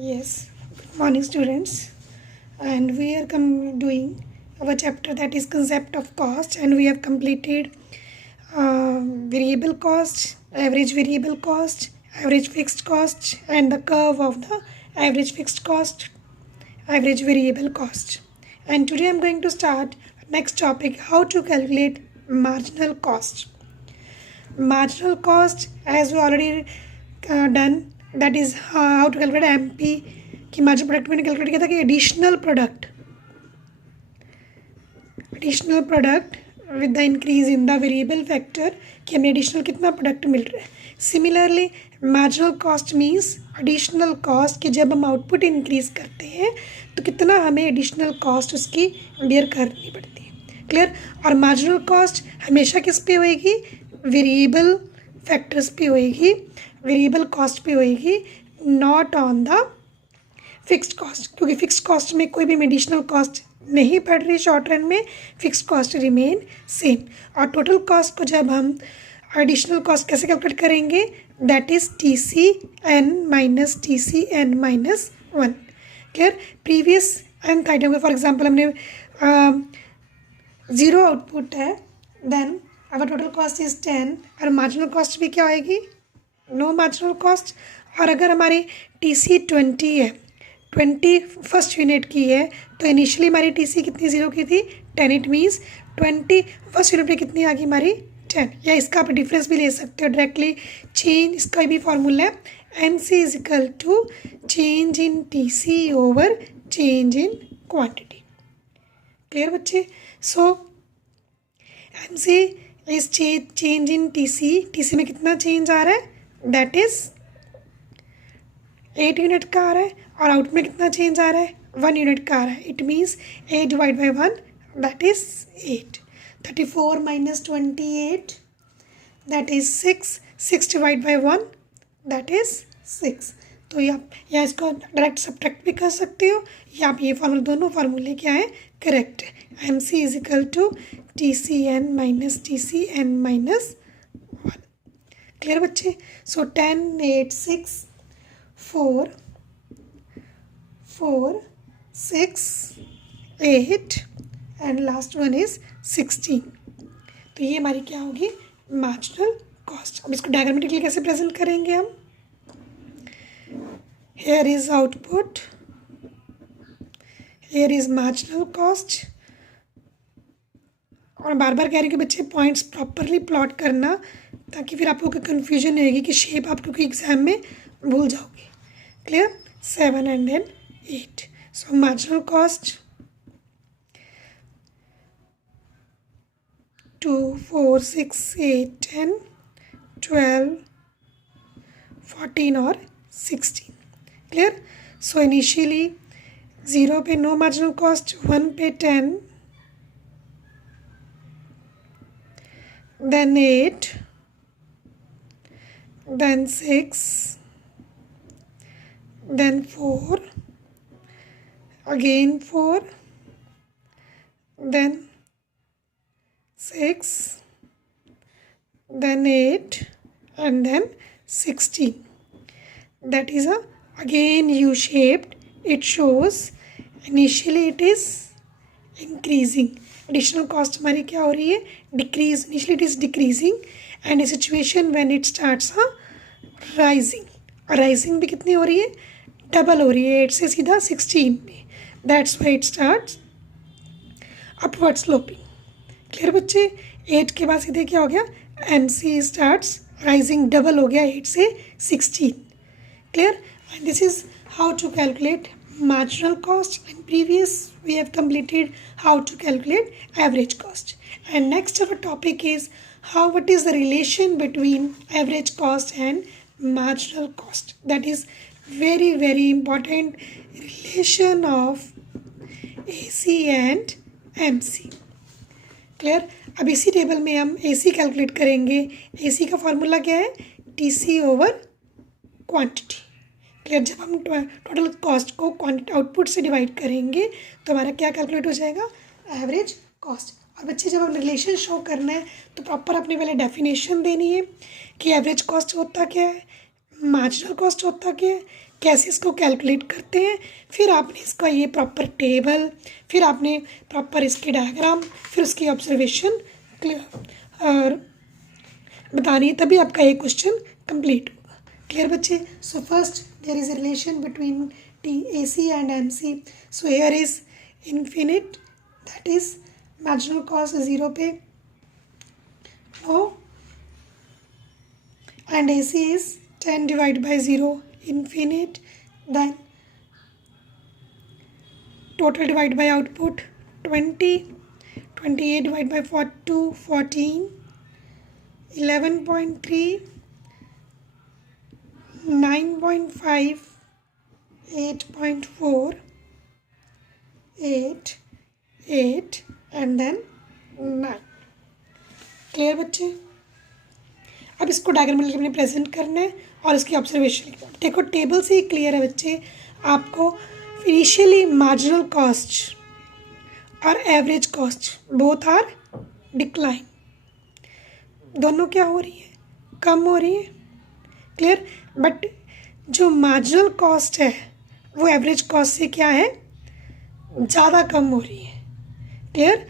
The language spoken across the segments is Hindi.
Yes, good morning, students. And we are doing our chapter that is concept of cost, and we have completed variable cost, average variable cost, average fixed cost, and the curve of the average fixed cost, average variable cost. And today I'm going to start next topic: how to calculate marginal cost. Marginal cost, as we already done, that is how to calculate MP कि मार्जिनल प्रोडक्ट मैंने कैलकुलेट किया था कि additional product with the increase in the variable factor कि हमें एडिशनल कितना प्रोडक्ट मिल रहा है. Similarly marginal cost means additional cost कि जब हम आउटपुट इंक्रीज करते हैं तो कितना हमें एडिशनल कॉस्ट उसकी बियर करनी पड़ती है. क्लियर. और मार्जिनल कॉस्ट हमेशा किस पे होएगी? वेरिएबल फैक्टर्स पे होएगी, वेरिएबल कॉस्ट पे होएगी, not on the fixed cost, क्योंकि फिक्स्ड कॉस्ट में कोई भी एडिशनल कॉस्ट नहीं पड़ रही. शॉर्ट रन में फिक्स्ड कॉस्ट रिमेन सेम. और टोटल कॉस्ट को जब हम एडिशनल कॉस्ट कैसे कैलकुलेट करेंगे? That is TCN minus TCN minus 1. Clear. Previous nth item में फॉर एग्जांपल हमने 0 आउटपुट है, then our total cost is 10 और मार्जिनल कॉस्ट भी क्या आएगी? No marginal cost. और अगर हमारी TC 20 है, 20 फर्स्ट यूनिट की है, तो इनिशियली हमारी TC कितनी 0 की थी? 10. इट मीन्स 20 फर्स्ट यूनिट पे कितनी आ गई हमारी? 10. या इसका आप डिफरेंस भी ले सकते हो डायरेक्टली. चेंज, इसका भी फॉर्मूला है NC is equal to change in TC over change in quantity. Clear बच्चे? So NC is change in TC में कितना चेंज आ रहा है? दैट इज 8 यूनिट का आ रहा है. और आउट में कितना चेंज आ रहा है? 1 यूनिट का आ रहा है. It means 8 divide by 1 that is 8. 34 minus 28 that is 6. 6 divide by 1 that is 6. तो या इसको डायरेक्ट सब्ट्रैक्ट भी कर सकते हो, या आप ये फॉर्मूला, दोनों फार्मूले क्या है? करेक्ट है. MC is equal to TCN minus TCN minus 1. Clear बच्चे? So 10, 8, 6, 4, 6, 8 and last one is 16. तो ये हमारी क्या होगी? Marginal cost. अब इसको डायग्रामेटिकली कैसे प्रेजेंट करेंगे हम? Here is output, here is marginal cost. और बार बार कह रहे हैं कि बच्चे पॉइंट्स प्रॉपरली प्लॉट करना, ताकि फिर आपको कोई कन्फ्यूजन नहीं होगी कि शेप आप क्योंकि एग्जाम में भूल जाओगे. Clear? 7 and then 8. So marginal cost 2, 4, 6, 8, 10, 12, 14 और 16. Clear? So initially 0 पे no marginal cost, 1 पे 10, then 8, then 6, then 4, again 4, then 6, then 8 and then 16. That is again U-shaped. It shows initially it is increasing. Additional cost हमारी क्या हो रही है? Decrease. Initially it is decreasing and a situation when it starts rising. Rising भी कितनी हो रही है? डबल हो रही है. 8 से सीधा 16 में. That's why it starts upward sloping. Clear बच्चे? 8 के बाद सीधे क्या हो गया? MC स्टार्ट्स राइजिंग, डबल हो गया 8 से 16. Clear? And this is how to calculate marginal cost. And previous we have completed how to calculate average cost. And next our topic is what is the relation between average cost and marginal cost. That is very very important relation of AC and MC. Clear? अब इसी टेबल में हम AC कैलकुलेट करेंगे. AC का फॉर्मूला क्या है? TC over quantity. क्लियर? जब हम टोटल कॉस्ट को क्वांटिटी आउटपुट से डिवाइड करेंगे तो हमारा क्या कैलकुलेट हो जाएगा? Average cost. और बच्चे जब हम रिलेशन शो करना है तो प्रॉपर अपने पहले डेफिनेशन देनी है कि एवरेज कॉस्ट होता क्या है, मार्जिनल कॉस्ट होता क्या है, कैसे इसको कैलकुलेट करते हैं, फिर आपने इसका ये प्रॉपर टेबल, फिर आपने प्रॉपर इसके डायग्राम, फिर उसकी ऑब्जर्वेशन और बतानी है, तभी आपका ये क्वेश्चन कंप्लीट होगा। क्लियर बच्चे? So first there is a relation between AC and MC. So here is infinite, that is marginal cost 0 पे, no, and AC is 10 divided by 0, infinite. Then total divided by output 20, 28 divided by 42, 14, 11.3, 9.5, 8.4, 8, 8 and then 9. Clear बच्चे? अब इसको डायग्राम में हमने प्रेजेंट करना है और इसकी ऑब्जर्वेशन देखो। टेबल से ही क्लियर है बच्चे, आपको इनिशियली मार्जिनल कॉस्ट और average cost both are decline, दोनों क्या हो रही है? कम हो रही है। क्लियर? बट जो मार्जिनल कॉस्ट है वो एवरेज कॉस्ट से क्या है? ज़्यादा कम हो रही है। क्लियर?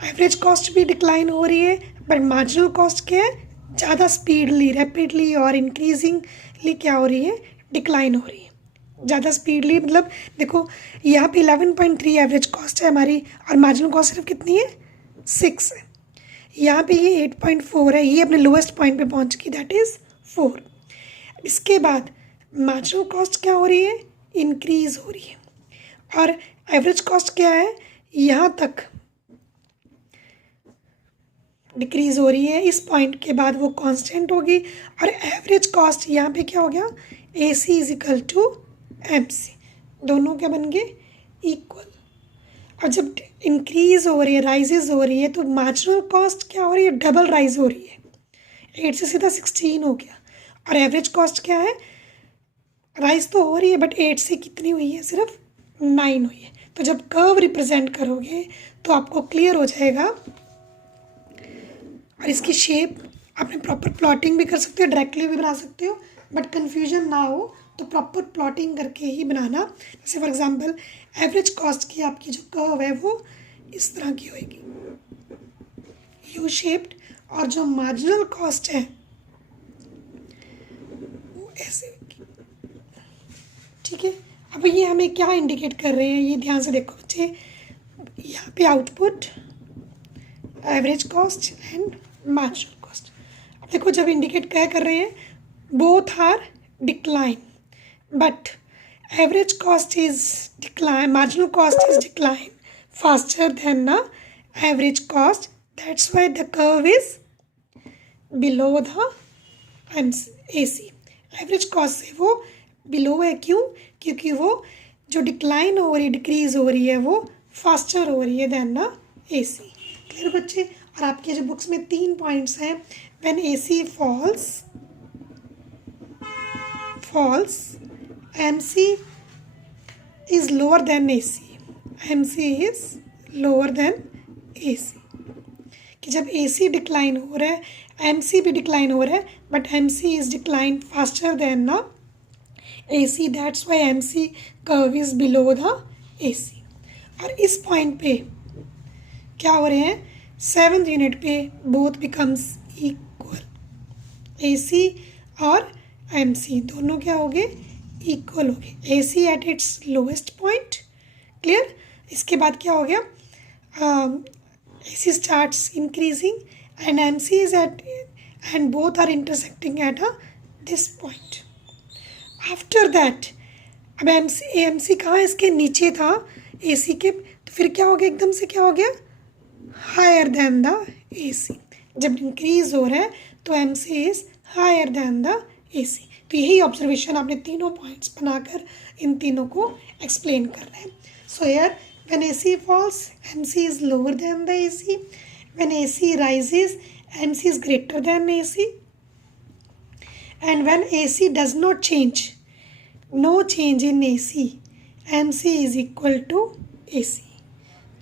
एवरेज कॉस्ट भी डिक्लाइन हो रही है, बट मार्जिनल कॉस्ट क्या है? ज़्यादा स्पीडली, रैपिडली और इंक्रीजिंगली क्या हो रही है? डिक्लाइन हो रही है। ज़्यादा स्पीडली मतलब देखो यहाँ पे 11.3 एवरेज कॉस्ट है हमारी और मार्जिनल कॉस्ट सिर्फ कितनी है? 6 है। यहाँ पे ये 8.4 है, ये अपने लोएस्ट पॉइंट पे पहुँच गई, दैट इज़ 4। इसके बाद मार्जिनल कॉस्ट क्या हो रही है? इंक्रीज़ हो रही है। और एवरेज कॉस्ट क्या है? यहाँ तक डिक्रीज़ हो रही है, इस पॉइंट के बाद वो कांस्टेंट होगी। और एवरेज कॉस्ट यहाँ पे क्या हो गया? AC is equal to MC, दोनों क्या बन गए? इक्वल। और जब इंक्रीज़ हो रही है, राइजेज हो रही है, तो मार्जिनल कॉस्ट क्या हो रही है? डबल राइज हो रही है, 8 से सीधा 16 हो गया। और एवरेज कॉस्ट क्या है? राइज तो हो रही है बट 8 से कितनी हुई है? सिर्फ 9 हुई है। तो जब कर्व रिप्रेजेंट करोगे तो आपको क्लियर हो जाएगा। और इसकी शेप आपने प्रॉपर प्लॉटिंग भी कर सकते हो, डायरेक्टली भी बना सकते हो, बट कन्फ्यूजन ना हो तो प्रॉपर प्लॉटिंग करके ही बनाना। जैसे फॉर एग्जांपल एवरेज कॉस्ट की आपकी जो कर्व है वो इस तरह की होएगी, यू शेप्ड, और जो मार्जिनल कॉस्ट है वो ऐसे होगी। ठीक है? अब ये हमें क्या इंडिकेट कर रहे हैं, ये ध्यान से देखो बच्चे। यहाँ पे output, average cost and marginal cost. अब देखो जब इंडिकेट क्या कर रहे हैं? Both are decline, but average cost is decline, marginal cost is decline faster than the average cost, that's why the curve is below the AC। Average cost से वो बिलो है, क्यों? क्योंकि वो जो डिक्लाइन हो रही है, डिक्रीज हो रही है, वो फास्टर हो रही है देन द AC। क्लियर बच्चे? और आपके जो बुक्स में 3 पॉइंट्स हैं, when AC falls MC is lower than AC, MC is lower than AC। कि जब AC डिक्लाइन हो रहा है, MC भी डिक्लाइन हो रहा है, but MC is decline faster than the AC, that's why MC curve is below the AC। और इस पॉइंट पे क्या हो रहे हैं? 7th यूनिट पे बोथ बिकम्स इक्वल, AC और MC दोनों क्या हो गए? इक्वल हो गए। AC at its lowest point. Clear? इसके बाद क्या हो गया? AC starts increasing and MC is at, and both are intersecting at this point. After that अब MC कहाँ है? इसके नीचे था AC के, तो फिर क्या हो गया? एकदम से क्या हो गया? Higher than the AC। जब इंक्रीज हो रहा है तो MC is higher than the AC। तो यही ऑब्जर्वेशन आपने तीनों पॉइंट्स बनाकर इन तीनों को एक्सप्लेन कर रहे हैं। So here when AC falls, MC is lower than the AC. When AC rises, MC is greater than AC. And when AC does not change, no change in AC, MC is equal to AC.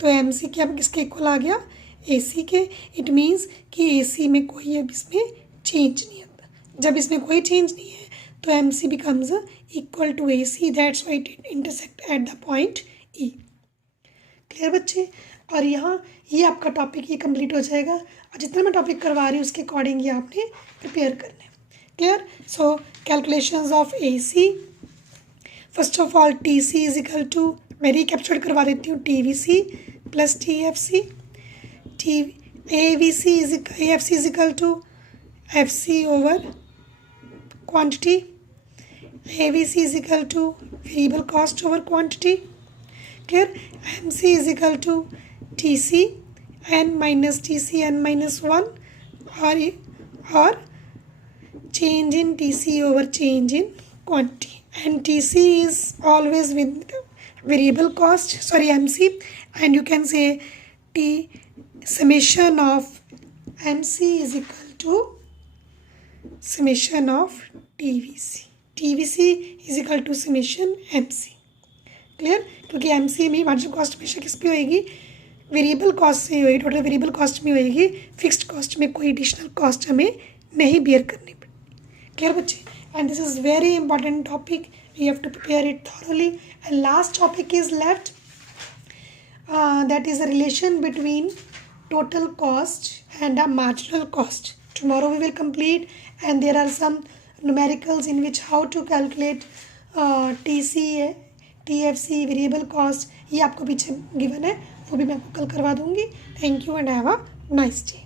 तो MC क्या किसके इक्वल आ गया? AC के। इट मीन्स कि AC में कोई अब इसमें चेंज नहीं आता। जब इसमें कोई चेंज नहीं है तो M C becomes equal to A C, that's why it intersect at the point E. Clear बच्चे? और यहाँ ये आपका टॉपिक ये कंप्लीट हो जाएगा, और जितना मैं टॉपिक करवा रही हूँ उसके अकॉर्डिंग ये आपने प्रिपेयर करना है। Clear? So calculations of A C, first of all T C is equal to, मैं रिकैप्चर करवा देती हूँ, T V C plus T F C, T A V C is A F C is equal to F C over quantity, A V C is equal to variable cost over quantity. Clear? M C is equal to T C N minus T C N minus one, और change in TC over change in quantity, and TC is always with variable cost, sorry MC, and you can say T summation of MC is equal to summation of TVC, TVC is equal to summation MC। Clear? क्योंकि MC में मार्जिनल कॉस्ट हमेशा किस पे होएगी, वेरिएबल कॉस्ट से होएगी, टोटल वेरिएबल कॉस्ट में होएगी, फिक्स्ड कॉस्ट में कोई एडिशनल कॉस्ट हमें नहीं बियर करनी पड़ेगी। Clear बच्चे? And this is very important topic, we have to prepare it thoroughly, and last topic is left, that is the relation between total cost and a marginal cost. Tomorrow we will complete, and there are some numericals in which how to calculate TC, TFC, variable cost, ये आपको पीछे given है, वो भी मैं आपको कल करवा दूँगी। Thank you and have a nice day.